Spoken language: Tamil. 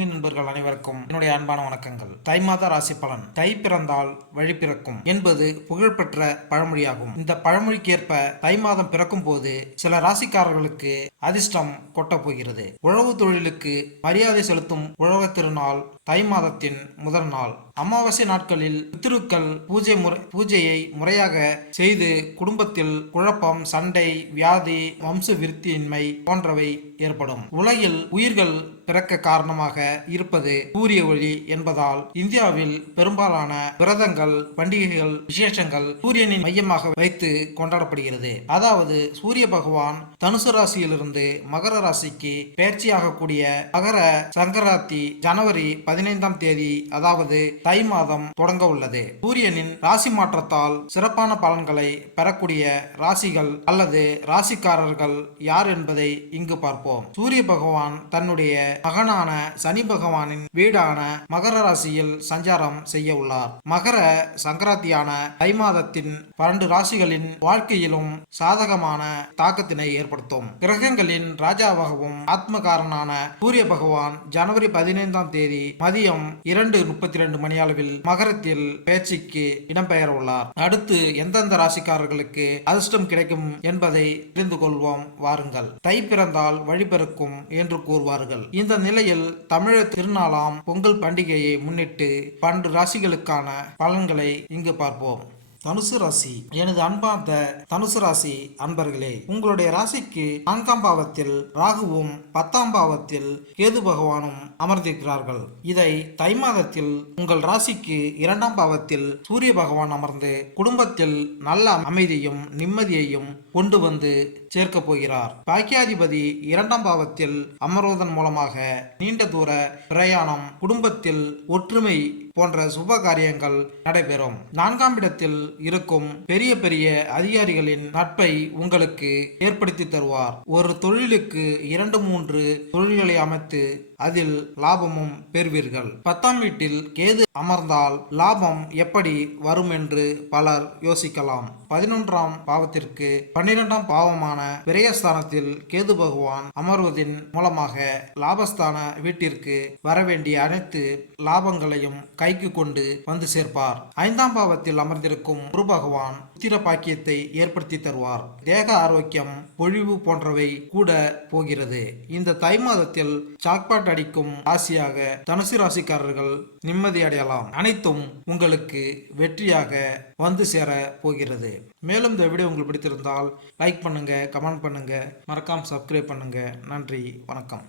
ஆன்மீக நண்பர்கள் அனைவருக்கும் என்னுடைய அன்பான வணக்கங்கள். தை மாத ராசி பலன். தை பிறந்தால் வழி பிறக்கும் என்பது புகழ்பெற்ற பழமொழியாகும். இந்த பழமொழிக்கேற்ப தை மாதம் பிறக்கும் போது சில ராசிக்காரர்களுக்கு அதிர்ஷ்டம் கொட்டப் போகிறது. உழவு தொழிலுக்கு மரியாதை செலுத்தும் உழவர் திருநாள் தை மாதத்தின் முதல் நாள். அமாவாசை நாட்களில் பித்ருக்கள் பூஜையை முறையாக செய்து குடும்பத்தில் குழப்பம், சண்டை, வியாதி, வம்ச விருத்தியின்மை போன்றவை ஏற்படும். உலகில் உயிர்கள் பிறக்க காரணமாக இருப்பது சூரிய ஒளி என்பதால் இந்தியாவில் பெரும்பாலான விரதங்கள், பண்டிகைகள், விசேஷங்கள் சூரியனின் மையமாக வைத்து கொண்டாடப்படுகிறது. அதாவது சூரிய பகவான் தனுசு ராசியிலிருந்து மகர ராசிக்கு பயிற்சியாகக்கூடிய மகர சங்கராந்தி ஜனவரி 15ஆம் தேதி, அதாவது தை மாதம் தொடங்க உள்ளது. சூரியனின் ராசி மாற்றத்தால் சிறப்பான பலன்களை பெறக்கூடிய ராசிகள் அல்லது ராசிக்காரர்கள் யார் என்பதை இங்கு பார்ப்போம். சூரிய பகவான் தன்னுடைய மகனான சனி பகவானின் வீடான மகர ராசியில் சஞ்சாரம் செய்ய உள்ளார். மகர சங்கராந்தியான தை மாதத்தின் 12 ராசிகளின் வாழ்க்கையிலும் சாதகமான தாக்கத்தினை ஏற்படுத்தும். கிரகங்களின் ராஜாவாகவும் ஆத்மகாரனான சூரிய பகவான் ஜனவரி 15ஆம் தேதி மதியம் 2:32 மணியளவில் மகரத்தில் பயிற்சிக்கு இடம்பெயர உள்ளார். அடுத்து எந்தெந்த ராசிக்காரர்களுக்கு அதிர்ஷ்டம் கிடைக்கும் என்பதை தெரிந்து கொள்வோம் வாருங்கள். தை பிறந்தால் வழிபிறக்கும் என்று கூறுவார்கள். இந்த நிலையில் தமிழர் திருநாளாம் பொங்கல் பண்டிகையை முன்னிட்டு 12 ராசிகளுக்கான பலன்களை இங்கு பார்ப்போம். தனுசு ராசி. எனது அன்பார்ந்த தனுசு ராசி அன்பர்களே, உங்களுடைய ராசிக்கு 4ஆம் பாவத்தில் ராகுவும் 10ஆம் பாவத்தில் கேது பகவானும் அமர்ந்திருக்கிறார்கள். இதை தை மாதத்தில் உங்கள் ராசிக்கு 2ஆம் பாவத்தில் சூரிய பகவான் அமர்ந்து குடும்பத்தில் நல்ல அமைதியும் நிம்மதியையும் கொண்டு வந்து சேர்க்க போகிறார். பாக்கியாதிபதி 2ஆம் பாவத்தில் அமர்வதன் மூலமாக நீண்ட தூர பிரயாணம், குடும்பத்தில் ஒற்றுமை போன்ற சுப காரியங்கள் நடைபெறும். 4ஆம் இடத்தில் இருக்கும் பெரிய பெரிய அதிகாரிகளின் நட்பை உங்களுக்கு ஏற்படுத்தி தருவார். ஒரு தொழிலுக்கு 2-3 தொழில்களை அமைத்து அதில் லாபமும் பெறுவீர்கள். 10ஆம் வீட்டில் கேது அமர்ந்தால் லாபம் எப்படி வரும் என்று பலர் யோசிக்கலாம். 11ஆம் பாவத்திற்கு 12ஆம் பாவமான விரயஸ்தானத்தில் கேது பகவான் அமர்வதின் மூலமாக லாபஸ்தான வீட்டிற்கு வரவேண்டிய அனைத்து லாபங்களையும் கைக்கு கொண்டு வந்து சேர்ப்பார். 5ஆம் பாவத்தில் அமர்ந்திருக்கும் குரு பகவான் புத்திர பாக்கியத்தை ஏற்படுத்தி தருவார். தேக ஆரோக்கியம், பொழிவு போன்றவை கூட போகிறது. இந்த தை மாதத்தில் சாக்பாட் அடிக்கும் ராசியாக தனுசு ராசிக்காரர்கள் நிம்மதி அடையலாம். அனைத்தும் உங்களுக்கு வெற்றியாக வந்து சேர போகிறது. மேலும் இந்த வீடியோ உங்களுக்கு பிடித்திருந்தால் லைக் பண்ணுங்க, கமெண்ட் பண்ணுங்க, மறக்காம சப்ஸ்கிரைப் பண்ணுங்க. நன்றி, வணக்கம்.